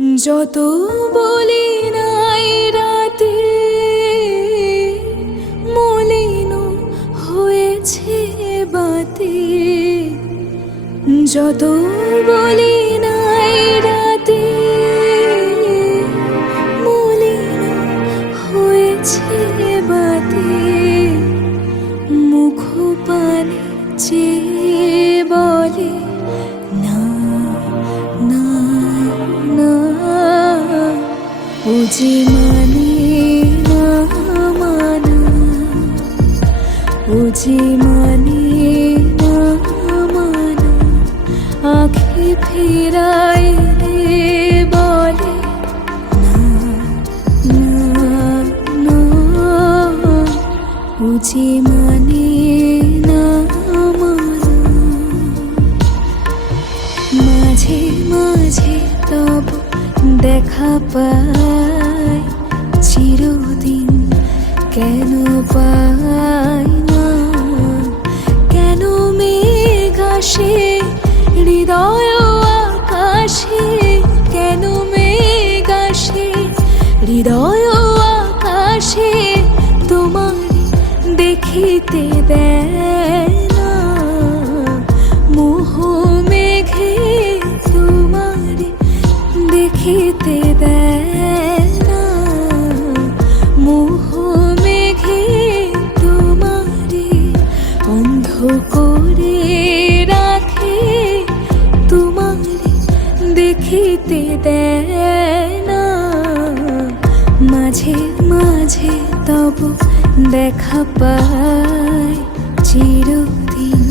যত বলি নাই রাতে মলিন হয়েছে বাতে, যত বলি নাই রাতে মলিন হয়েছে বাতে, মুখ পানে চেয়ে বলে না না না, ও যে মানে না মানা, ও যে মানে না মানা, আঁখি ফিরাইলে বলে না না না, ও যে মানে না মানা। মাঝে মাঝে তব দেখা পাই, চিরদিন কেন পাই না, কেন মেঘ আসে হৃদয় আকাশে, কেন মেঘ আসে হৃদয় আকাশে, তোমার দেখিতে দেয় না মোহ মেঘে, তোমার দেখিতে দেয় না মোহ মেঘে, তোমারে অন্ধ করে রাখে, তোমারে দেখিতে দেয় না। মাঝে মাঝে তব দেখা পাই, চিরদিন